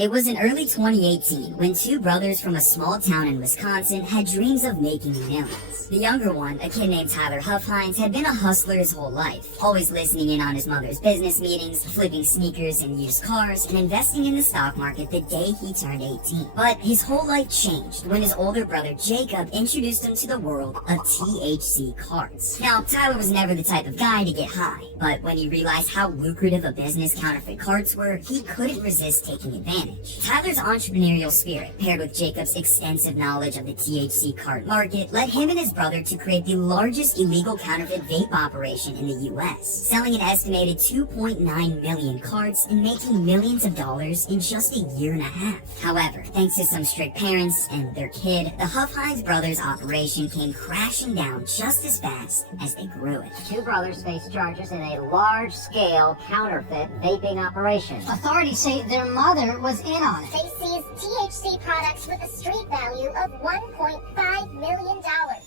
It was in early 2018 when two brothers from a small town in Wisconsin had dreams of making millions. The younger one, a kid named Tyler Huffhines, had been a hustler his whole life, always listening in on his mother's business meetings, flipping sneakers and used cars, and investing in the stock market the day he turned 18. But his whole life changed when his older brother Jacob introduced him to the world of THC carts. Now, Tyler was never the type of guy to get high, but when he realized how lucrative a business counterfeit carts were, he couldn't resist taking advantage. Tyler's entrepreneurial spirit, paired with Jacob's extensive knowledge of the THC cart market, led him and his brother to create the largest illegal counterfeit vape operation in the US, selling an estimated 2.9 million carts and making millions of dollars in just a year and a half. However, thanks to some strict parents and their kid, the Huffhines brothers' operation came crashing down just as fast as they grew it. Two brothers face charges in a large-scale counterfeit vaping operation. Authorities say their mother was in on it. They seized THC products with a street value of $1.5 million.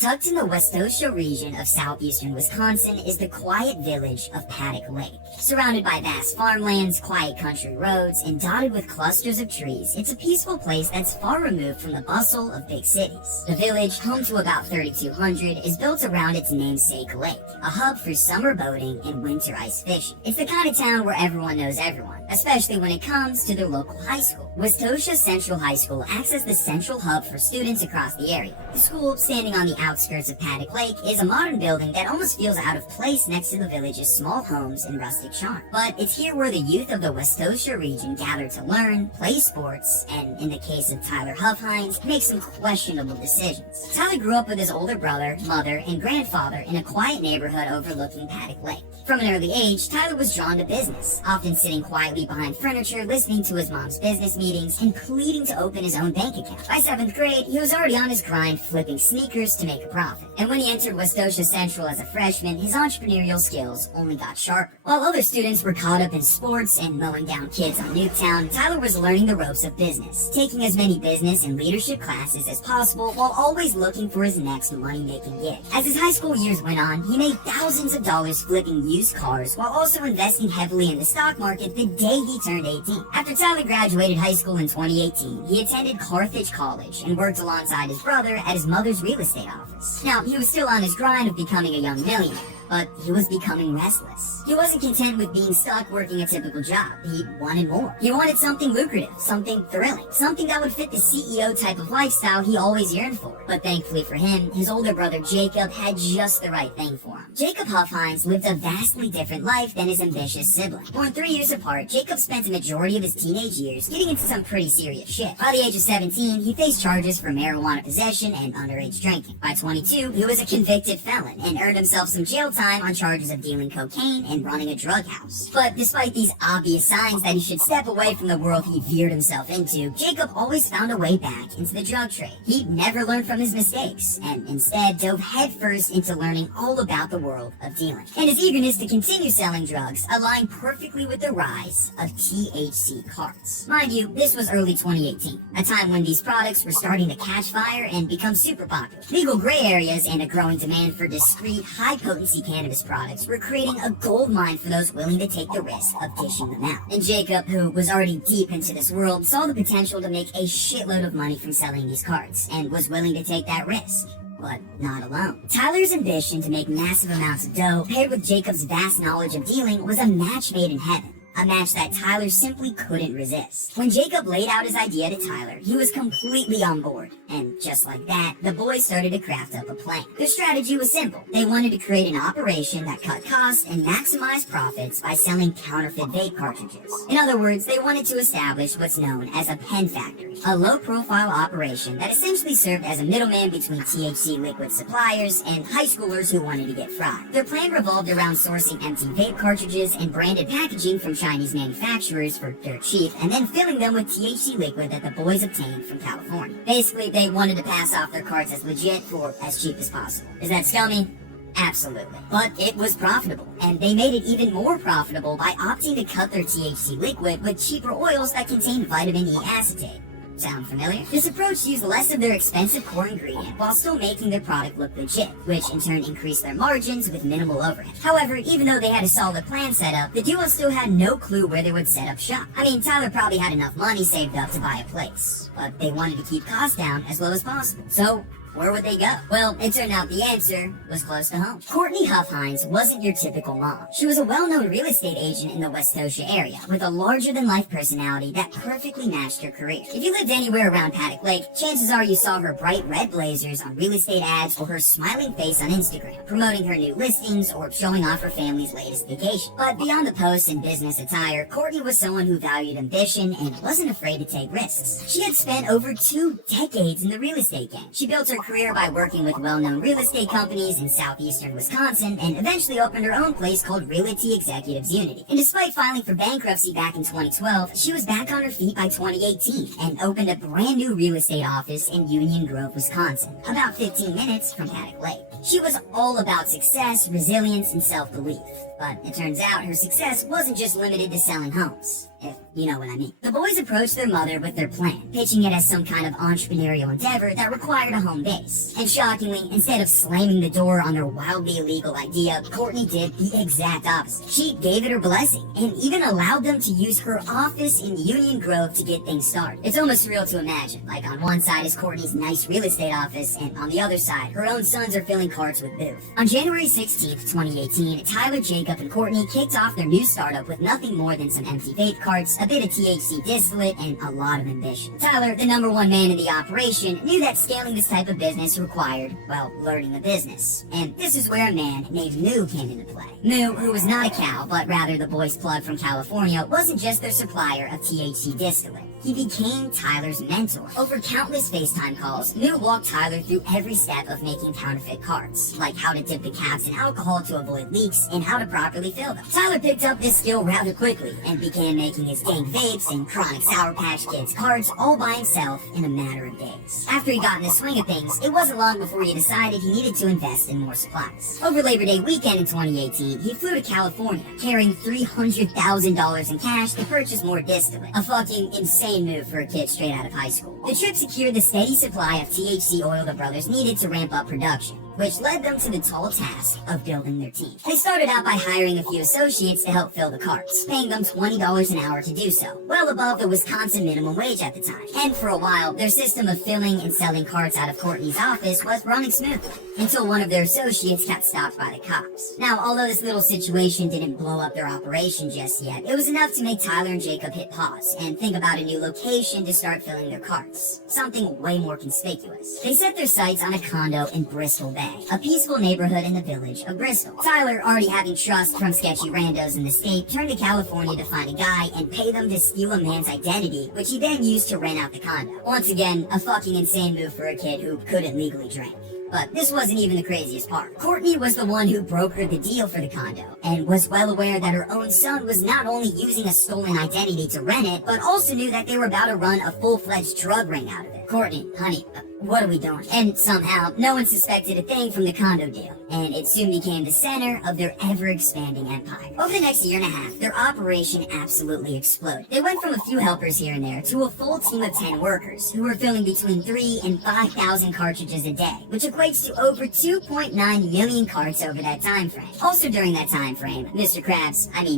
Tucked in the Westosha region of southeastern Wisconsin is the quiet village of Paddock Lake. Surrounded by vast farmlands, quiet country roads, and dotted with clusters of trees, it's a peaceful place that's far removed from the bustle of big cities. The village, home to about 3,200, is built around its namesake lake, a hub for summer boating and winter ice fishing. It's the kind of town where everyone knows everyone, especially when it comes to their local high school. Westosha Central High School acts as the central hub for students across the area. The school, standing on the outskirts of Paddock Lake, is a modern building that almost feels out of place next to the village's small homes and rustic charm. But it's here where the youth of the Westosha region gather to learn, play sports, and in the case of Tyler Huffhines, make some questionable decisions. Tyler grew up with his older brother, mother, and grandfather in a quiet neighborhood overlooking Paddock Lake. From an early age, Tyler was drawn to business, often sitting quietly behind furniture, listening to his mom's business meetings, and pleading to open his own bank account. By 7th grade, he was already on his grind flipping sneakers to make a profit. And when he entered Westosha Central as a freshman, his entrepreneurial skills only got sharper. While other students were caught up in sports and mowing down kids on Nuketown, Tyler was learning the ropes of business, taking as many business and leadership classes as possible while always looking for his next money-making gig. As his high school years went on, he made thousands of dollars flipping used cars while also investing heavily in the stock market the day he turned 18. After Tyler graduated high school in 2018, he attended Carthage College and worked alongside his brother at his mother's real estate office. Now, he was still on his grind of becoming a young millionaire, but he was becoming restless. He wasn't content with being stuck working a typical job. He wanted more. He wanted something lucrative, something thrilling, something that would fit the CEO type of lifestyle he always yearned for. But thankfully for him, his older brother Jacob had just the right thing for him. Jacob Huffhines lived a vastly different life than his ambitious sibling. Born 3 years apart, Jacob spent the majority of his teenage years getting into some pretty serious shit. By the age of 17, he faced charges for marijuana possession and underage drinking. By 22, he was a convicted felon and earned himself some jail time on charges of dealing cocaine and running a drug house. But despite these obvious signs that he should step away from the world he veered himself into, Jacob always found a way back into the drug trade. He never learned from his mistakes, and instead dove headfirst into learning all about the world of dealing. And his eagerness to continue selling drugs aligned perfectly with the rise of THC carts. Mind you, this was early 2018, a time when these products were starting to catch fire and become super popular. Legal gray areas and a growing demand for discreet, high-potency cannabis products were creating a gold mine for those willing to take the risk of dishing them out. And Jacob, who was already deep into this world, saw the potential to make a shitload of money from selling these carts, and was willing to take that risk. But not alone. Tyler's ambition to make massive amounts of dough, paired with Jacob's vast knowledge of dealing, was a match made in heaven. A match that Tyler simply couldn't resist. When Jacob laid out his idea to Tyler, he was completely on board. And just like that, the boys started to craft up a plan. Their strategy was simple. They wanted to create an operation that cut costs and maximized profits by selling counterfeit vape cartridges. In other words, they wanted to establish what's known as a pen factory, a low-profile operation that essentially served as a middleman between THC liquid suppliers and high schoolers who wanted to get fried. Their plan revolved around sourcing empty vape cartridges and branded packaging from Chinese manufacturers for dirt cheap, and then filling them with THC liquid that the boys obtained from California. Basically, they wanted to pass off their carts as legit for as cheap as possible. Is that scummy? Absolutely. But it was profitable, and they made it even more profitable by opting to cut their THC liquid with cheaper oils that contain vitamin E acetate. Sound familiar? This approach used less of their expensive core ingredient while still making their product look legit, which in turn increased their margins with minimal overhead. However, even though they had a solid plan set up, the duo still had no clue where they would set up shop. I mean, Tyler probably had enough money saved up to buy a place, but they wanted to keep costs down as low as possible. So, where would they go? Well, it turned out the answer was close to home. Courtney Huffhines wasn't your typical mom. She was a well-known real estate agent in the Westosha area with a larger-than-life personality that perfectly matched her career. If you lived anywhere around Paddock Lake, chances are you saw her bright red blazers on real estate ads or her smiling face on Instagram, promoting her new listings or showing off her family's latest vacation. But beyond the posts and business attire, Courtney was someone who valued ambition and wasn't afraid to take risks. She had spent over 2 decades in the real estate game. She built her career by working with well-known real estate companies in southeastern Wisconsin and eventually opened her own place called Realty Executives Unity. And despite filing for bankruptcy back in 2012, she was back on her feet by 2018 and opened a brand new real estate office in Union Grove, Wisconsin, about 15 minutes from Paddock Lake. She was all about success, resilience, and self-belief. But it turns out her success wasn't just limited to selling homes, if you know what I mean. The boys approached their mother with their plan, pitching it as some kind of entrepreneurial endeavor that required a home base. And shockingly, instead of slamming the door on their wildly illegal idea, Courtney did the exact opposite. She gave it her blessing, and even allowed them to use her office in Union Grove to get things started. It's almost surreal to imagine, like on one side is Courtney's nice real estate office, and on the other side, her own sons are filling carts with booze. On January 16th, 2018, Tyler, Jacob, and Courtney kicked off their new startup with nothing more than some empty vape carts, a bit of THC distillate, and a lot of ambition. Tyler, the number one man in the operation, knew that scaling this type of business required, well, learning the business. And this is where a man named Moo came into play. Moo, who was not a cow, but rather the boys' plug from California, wasn't just their supplier of THC distillate. He became Tyler's mentor. Over countless FaceTime calls, Moo walked Tyler through every step of making counterfeit carts, like how to dip the caps in alcohol to avoid leaks and how to properly fill them. Tyler picked up this skill rather quickly and began making his dank vapes and chronic Sour Patch Kids carts all by himself in a matter of days. After he got in the swing of things, it wasn't long before he decided he needed to invest in more supplies. Over Labor Day weekend in 2018, he flew to California, carrying $300,000 in cash to purchase more distillate. A fucking insane move for a kid straight out of high school. The trip secured the steady supply of THC oil the brothers needed to ramp up production, which led them to the tall task of building their team. They started out by hiring a few associates to help fill the carts, paying them $20 an hour to do so, well above the Wisconsin minimum wage at the time. And for a while, their system of filling and selling carts out of Courtney's office was running smoothly, until one of their associates got stopped by the cops. Now, although this little situation didn't blow up their operation just yet, it was enough to make Tyler and Jacob hit pause and think about a new location to start filling their carts, something way more conspicuous. They set their sights on a condo in Bristol Bay, a peaceful neighborhood in the village of Bristol. Tyler, already having trust from sketchy randos in the state, turned to California to find a guy and pay them to steal a man's identity, which he then used to rent out the condo. Once again, a fucking insane move for a kid who couldn't legally drink. But this wasn't even the craziest part. Courtney was the one who brokered the deal for the condo, and was well aware that her own son was not only using a stolen identity to rent it, but also knew that they were about to run a full-fledged drug ring out of it. Courtney, honey, what are we doing? And somehow, no one suspected a thing from the condo deal, and it soon became the center of their ever-expanding empire. Over the next year and a half, their operation absolutely exploded. They went from a few helpers here and there to a full team of 10 workers, who were filling between 3,000 and 5,000 cartridges a day, which equates to over 2.9 million carts over that time frame. Also during that time frame, Mr.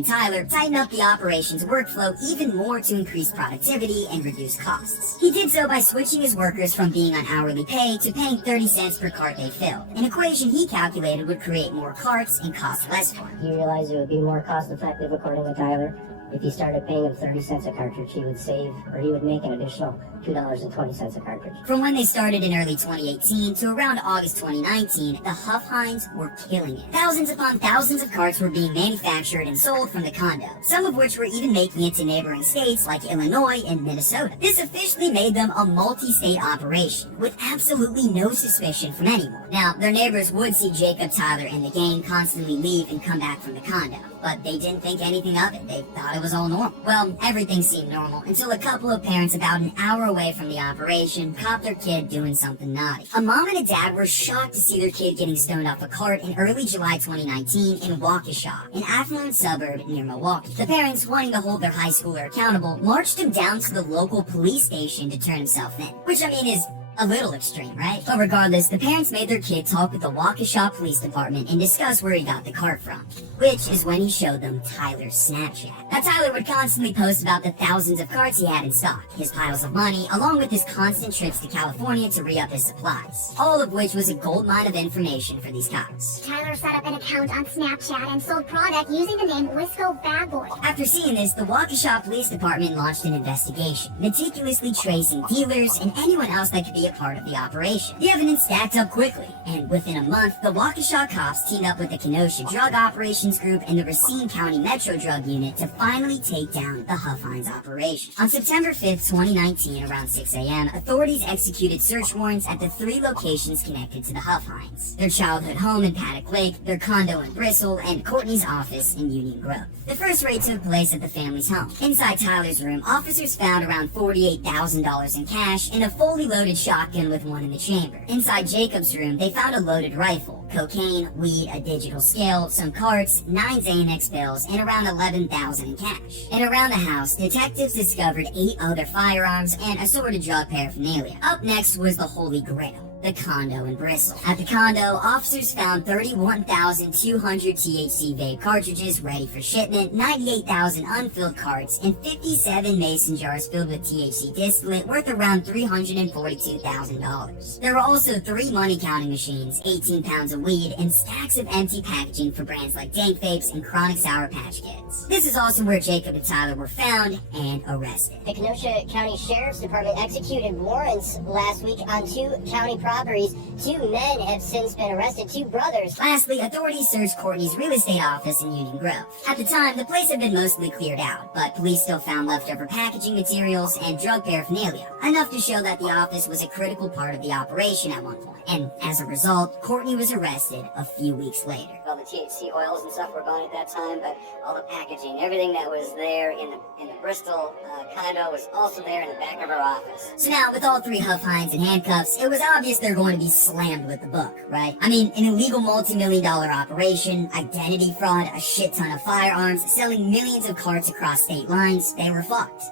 Tyler, tightened up the operations workflow even more to increase productivity and reduce costs. He did so by switching his workers from being on hourly pay to paying 30 cents per cart they filled, an equation he calculated would create more carts and cost less for him. You realize it would be more cost effective, according to Tyler, if he started paying him 30 cents a cartridge, he would make an additional $2.20 a cartridge. From when they started in early 2018 to around August 2019, the Huffhines were killing it. Thousands upon thousands of carts were being manufactured and sold from the condo, some of which were even making it to neighboring states like Illinois and Minnesota. This officially made them a multi-state operation, with absolutely no suspicion from anyone. Now, their neighbors would see Jacob, Tyler, and the gang constantly leave and come back from the condo, but they didn't think anything of it. They thought it was all normal. Well, everything seemed normal until a couple of parents about an hour away from the operation caught their kid doing something naughty. A mom and a dad were shocked to see their kid getting stoned off a cart in early July 2019 in Waukesha, an affluent suburb near Milwaukee. The parents, wanting to hold their high schooler accountable, marched him down to the local police station to turn himself in. Which, I mean, is a little extreme, right? But regardless, the parents made their kid talk with the Waukesha Police Department and discuss where he got the cart from, which is when he showed them Tyler's Snapchat. Now, Tyler would constantly post about the thousands of carts he had in stock, his piles of money, along with his constant trips to California to re-up his supplies, all of which was a goldmine of information for these cops. Tyler set up an account on Snapchat and sold product using the name Wisco Bad Boy. After seeing this, the Waukesha Police Department launched an investigation, meticulously tracing dealers and anyone else that could be a part of the operation. The evidence stacked up quickly, and within a month, the Waukesha cops teamed up with the Kenosha Drug Operations Group and the Racine County Metro Drug Unit to finally take down the Huffhines operation. On September 5th, 2019, around 6 a.m., authorities executed search warrants at the 3 locations connected to the Huffhines: their childhood home in Paddock Lake, their condo in Bristol, and Courtney's office in Union Grove. The first raid took place at the family's home. Inside Tyler's room, officers found around $48,000 in cash and a fully loaded shotgun with one in the chamber. Inside Jacob's room, they found a loaded rifle, cocaine, weed, a digital scale, some carts, 9 Xanax pills, and around $11,000 in cash. And around the house, detectives discovered 8 other firearms and assorted drug paraphernalia. Up next was the Holy Grail: the condo in Bristol. At the condo, officers found 31,200 THC vape cartridges ready for shipment, 98,000 unfilled carts, and 57 mason jars filled with THC distillate worth around $342,000. There were also 3 money counting machines, 18 pounds of weed, and stacks of empty packaging for brands like Dank Vapes and Chronic Sour Patch Kids. This is also where Jacob and Tyler were found and arrested. The Kenosha County Sheriff's Department executed warrants last week on 2 county properties. 2 men have since been arrested, 2 brothers. Lastly, authorities searched Courtney's real estate office in Union Grove. At the time, the place had been mostly cleared out, but police still found leftover packaging materials and drug paraphernalia, enough to show that the office was a critical part of the operation at one point. And as a result, Courtney was arrested a few weeks later. All the THC oils and stuff were gone at that time, but all the packaging, everything that was there in the Bristol condo was also there in the back of her office. So now, with all 3 Huffhines in handcuffs, it was obvious they're going to be slammed with the book, right? I mean, an illegal multi-million-dollar operation, identity fraud, a shit ton of firearms, selling millions of carts across state lines, they were fucked.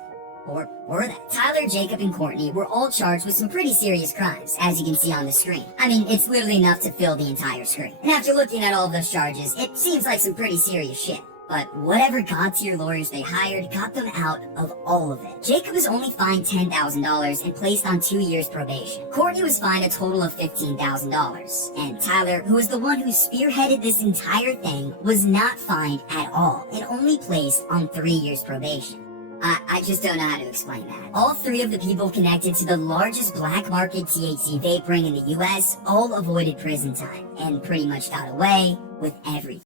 Or were they? Tyler, Jacob, and Courtney were all charged with some pretty serious crimes, as you can see on the screen. I mean, it's literally enough to fill the entire screen. And after looking at all of those charges, it seems like some pretty serious shit. But whatever god-tier lawyers they hired got them out of all of it. Jacob was only fined $10,000 and placed on 2 years probation. Courtney was fined a total of $15,000. And Tyler, who was the one who spearheaded this entire thing, was not fined at all and only placed on 3 years probation. I just don't know how to explain that. All 3 of the people connected to the largest black market THC vape ring in the US all avoided prison time and pretty much got away with everything.